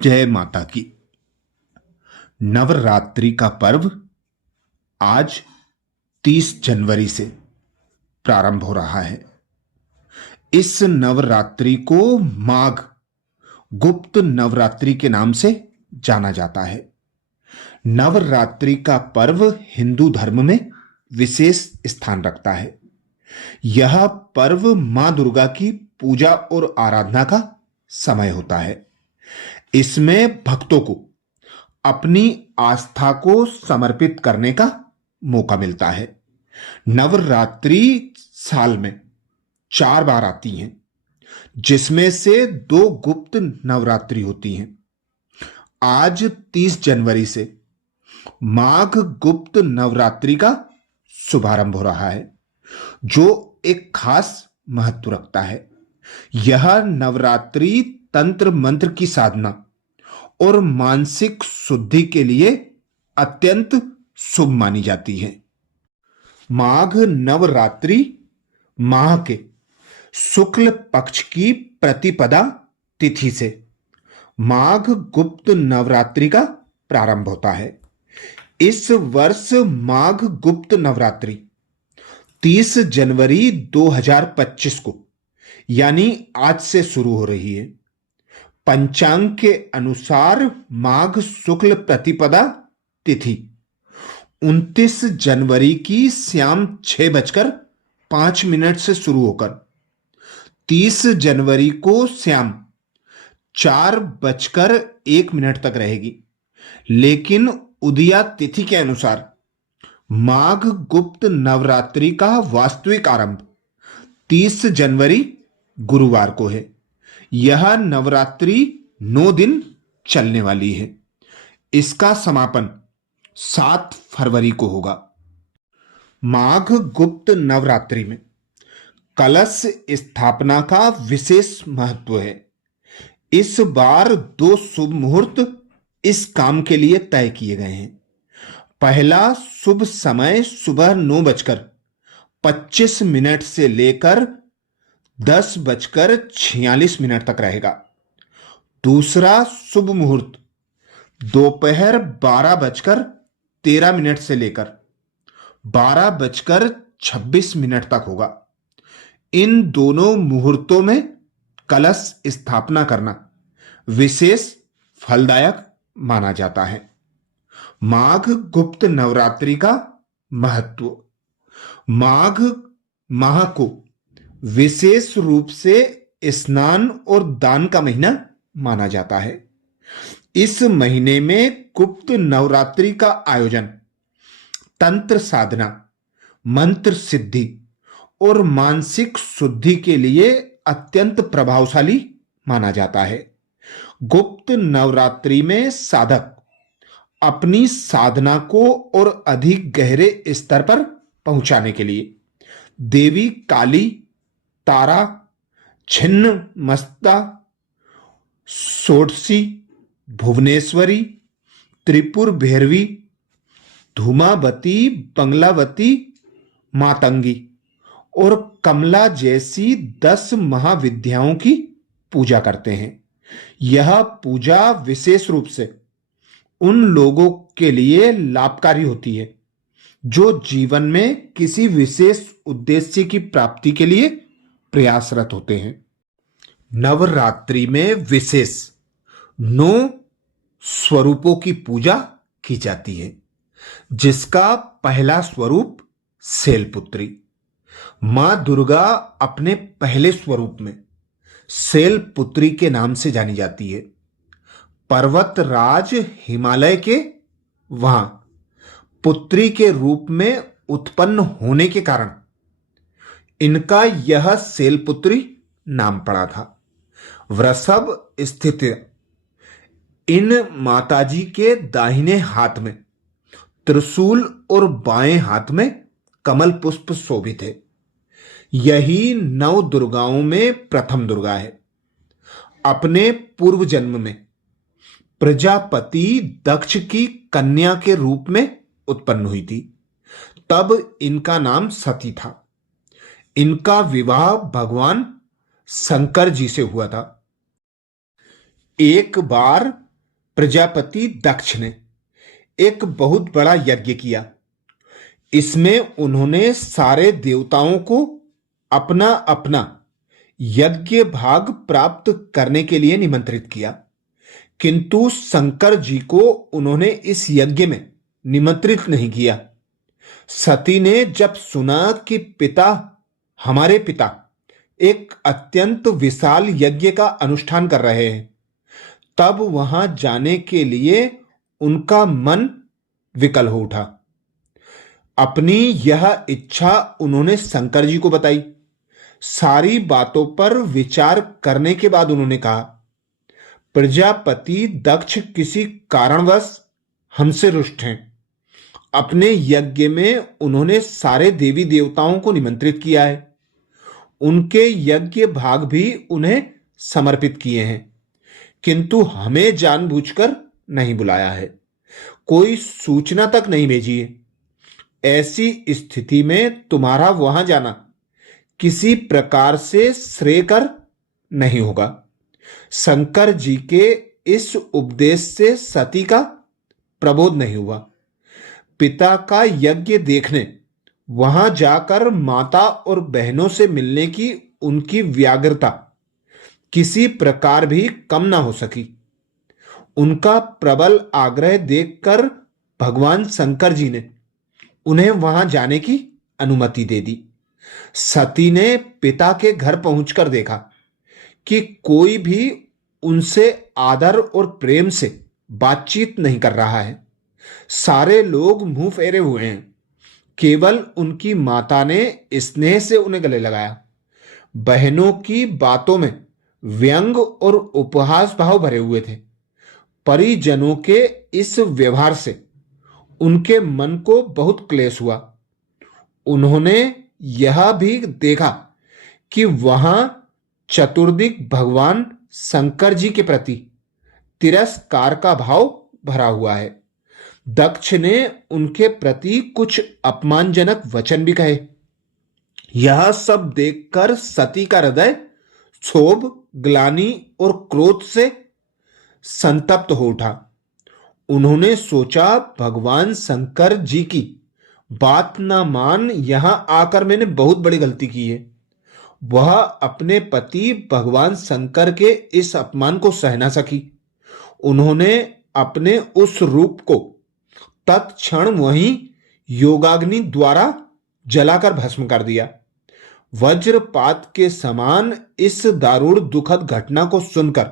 जय माता की। नवरात्रि का पर्व आज 30 जनवरी से प्रारंभ हो रहा है। इस नवरात्रि को माघ गुप्त नवरात्रि के नाम से जाना जाता है। नवरात्रि का पर्व हिंदू धर्म में विशेष स्थान रखता है। यह पर्व मां दुर्गा की पूजा और आराधना का समय होता है। इसमें भक्तों को अपनी आस्था को समर्पित करने का मौका मिलता है। नवरात्रि साल में 4 बार आती हैं, जिसमें से 2 गुप्त नवरात्रि होती हैं। आज 30 जनवरी से माघ गुप्त नवरात्रि का शुभारंभ हो रहा है, जो एक खास महत्व रखता है। यह नवरात्रि तंत्र मंत्र की साधना और मानसिक शुद्धि के लिए अत्यंत शुभ मानी जाती है। माघ नवरात्रि माह के शुक्ल पक्ष की प्रतिपदा तिथि से माघ गुप्त नवरात्रि का प्रारंभ होता है। इस वर्ष माघ गुप्त नवरात्रि 30 जनवरी 2025 को यानी आज से शुरू हो रही है। पंचांग के अनुसार माघ शुक्ल प्रतिपदा तिथि 29 जनवरी की शाम 6:05 से शुरू होकर 30 जनवरी को शाम 4:01 तक रहेगी। लेकिन उदया तिथि के अनुसार माघ गुप्त नवरात्रि का वास्तविक आरंभ 30 जनवरी गुरुवार को है। यह नवरात्रि 9 दिन चलने वाली है। इसका समापन 7 फरवरी को होगा। माघ गुप्त नवरात्रि में कलश स्थापना का विशेष महत्व है। इस बार 2 शुभ मुहूर्त इस काम के लिए तय किए गए हैं। पहला शुभ समय सुबह 9:25 से लेकर 10:46 तक रहेगा। दूसरा शुभ मुहूर्त दोपहर 12:13 से लेकर 12:26 तक होगा। इन दोनों मुहूर्तों में कलश स्थापना करना विशेष फलदायक माना जाता है। माघ गुप्त नवरात्रि का महत्व। माघ माह को विशेष रूप से स्नान और दान का महीना माना जाता है। इस महीने में गुप्त नवरात्रि का आयोजन तंत्र साधना, मंत्र सिद्धि और मानसिक शुद्धि के लिए अत्यंत प्रभावशाली माना जाता है। गुप्त नवरात्रि में साधक अपनी साधना को और अधिक गहरे स्तर पर पहुंचाने के लिए देवी काली, तारा, छिन्न मस्ता, षोडशी, भुवनेश्वरी, त्रिपुर भैरवी, धूमावती, बंगलावती, मातंगी और कमला जैसी 10 महाविद्याओं की पूजा करते हैं। यह पूजा विशेष रूप से उन लोगों के लिए लाभकारी होती है जो जीवन में किसी विशेष उद्देश्य की प्राप्ति के लिए प्रयासरत होते हैं। नवरात्रि में विशेष 9 स्वरूपों की पूजा की जाती है, जिसका पहला स्वरूप शैलपुत्री। मां दुर्गा अपने पहले स्वरूप में शैलपुत्री के नाम से जानी जाती है। पर्वतराज हिमालय के वहां पुत्री के रूप में उत्पन्न होने के कारण इनका यह शैलपुत्री नाम पड़ा था। वृषभ स्थित इन माताजी के दाहिने हाथ में त्रिशूल और बाएं हाथ में कमल पुष्प शोभित है। यही 9 दुर्गाओं में प्रथम दुर्गा है। अपने पूर्व जन्म में प्रजापति दक्ष की कन्या के रूप में उत्पन्न हुई थी। तब इनका नाम सती था। इनका विवाह भगवान शंकर जी से हुआ था। एक बार प्रजापति दक्ष ने एक बहुत बड़ा यज्ञ किया। इसमें उन्होंने सारे देवताओं को अपना अपना यज्ञ भाग प्राप्त करने के लिए निमंत्रित किया, किंतु शंकर जी को उन्होंने इस यज्ञ में निमंत्रित नहीं किया। सती ने जब सुना कि हमारे पिता एक अत्यंत विशाल यज्ञ का अनुष्ठान कर रहे हैं, तब वहां जाने के लिए उनका मन विकल हो उठा। अपनी यह इच्छा उन्होंने शंकर जी को बताई। सारी बातों पर विचार करने के बाद उन्होंने कहा, प्रजापति दक्ष किसी कारणवश हमसे रुष्ट हैं। अपने यज्ञ में उन्होंने सारे देवी देवताओं को निमंत्रित किया है, उनके यज्ञ भाग भी उन्हें समर्पित किए हैं, किंतु हमें जानबूझकर नहीं बुलाया है, कोई सूचना तक नहीं भेजी है। ऐसी स्थिति में तुम्हारा वहां जाना किसी प्रकार से श्रेयकर नहीं होगा। शंकर जी के इस उपदेश से सती का प्रबोध नहीं हुआ। पिता का यज्ञ देखने वहां जाकर माता और बहनों से मिलने की उनकी व्याग्रता किसी प्रकार भी कम ना हो सकी। उनका प्रबल आग्रह देखकर भगवान शंकर जी ने उन्हें वहां जाने की अनुमति दे दी। सती ने पिता के घर पहुंचकर देखा कि कोई भी उनसे आदर और प्रेम से बातचीत नहीं कर रहा है। सारे लोग मुंह फेरे हुए हैं। केवल उनकी माता ने स्नेह से उन्हें गले लगाया। बहनों की बातों में व्यंग और उपहास भाव भरे हुए थे। परिजनों के इस व्यवहार से उनके मन को बहुत क्लेश हुआ। उन्होंने यह भी देखा कि वहां चतुर्दिक भगवान शंकर जी के प्रति तिरस्कार का भाव भरा हुआ है। दक्ष ने उनके प्रति कुछ अपमानजनक वचन भी कहे। यह सब देखकर सती का हृदय क्षोभ, ग्लानि और क्रोध से संतप्त हो उठा। उन्होंने सोचा, भगवान शंकर जी की बात ना मान यहां आकर मैंने बहुत बड़ी गलती की है। वह अपने पति भगवान शंकर के इस अपमान को सह ना सकी। उन्होंने अपने उस रूप को तत्क्षण वहीं योगाग्नि द्वारा जलाकर भस्म कर दिया। वज्रपात के समान इस दारुण दुखद घटना को सुनकर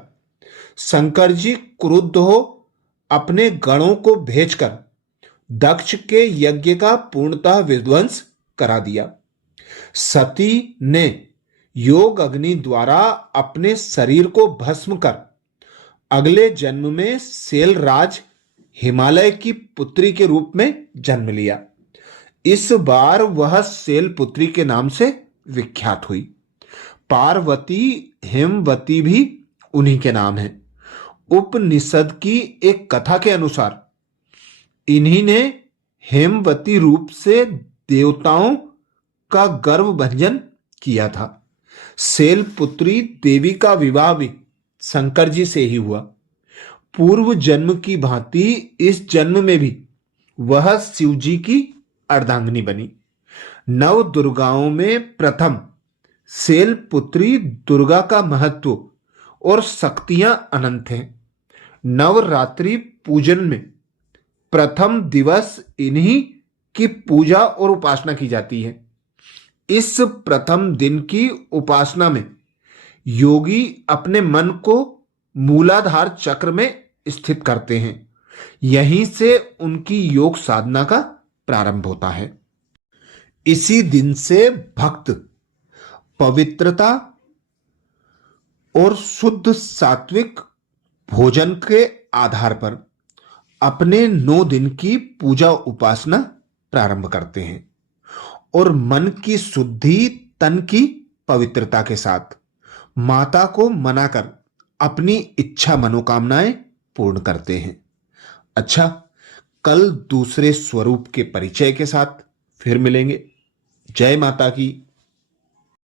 शंकर जी क्रुद्ध हो अपने गणों को भेजकर दक्ष के यज्ञ का पूर्णतः विध्वंस करा दिया। सती ने योग अग्नि द्वारा अपने शरीर को भस्म कर अगले जन्म में शैलराज हिमालय की पुत्री के रूप में जन्म लिया। इस बार वह शैलपुत्री के नाम से विख्यात हुई। पार्वती, हेमवती भी उन्हीं के नाम है। उपनिषद की एक कथा के अनुसार इन्हीं ने हेमवती रूप से देवताओं का गर्भ भंजन किया था। शैलपुत्री देवी का विवाह भी शंकर जी से ही हुआ। पूर्व जन्म की भांति इस जन्म में भी वह शिव जी की अर्धांगिनी बनी। नव दुर्गाओं में प्रथम शैलपुत्री दुर्गा का महत्व और शक्तियां अनंत हैं। नवरात्रि पूजन में प्रथम दिवस इन्हीं की पूजा और उपासना की जाती है। इस प्रथम दिन की उपासना में योगी अपने मन को मूलाधार चक्र में स्थित करते हैं। यहीं से उनकी योग साधना का प्रारंभ होता है। इसी दिन से भक्त पवित्रता और शुद्ध सात्विक भोजन के आधार पर अपने 9 दिन की पूजा उपासना प्रारंभ करते हैं और मन की शुद्धि, तन की पवित्रता के साथ माता को मनाकर अपनी इच्छा मनोकामनाएं पूर्ण करते हैं। अच्छा, कल दूसरे स्वरूप के परिचय के साथ फिर मिलेंगे। जय माता की।